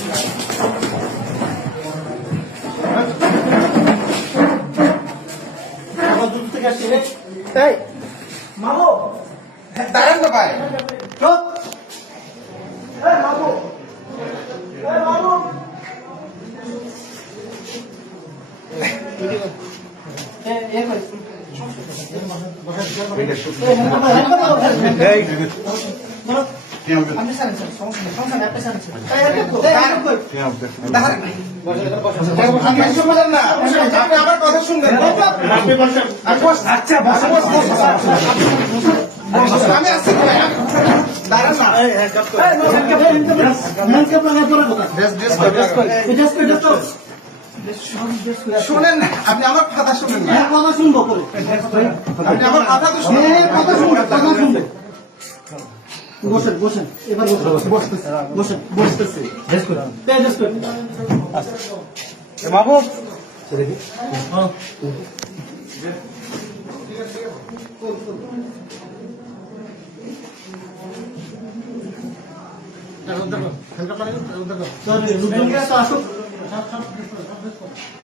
মামু দাঁড়ান তো ভাই চুপ মামু মামু আমার কথা শুনবেন আচ্ছা আমি আসছি শুনেন না আপনি আমার কথা শুনেন না কথা শুনবো আপনি আমার কথা তো শুনবেন বসেন বসেন এবার বসেন বসতেছি বাবু দেখো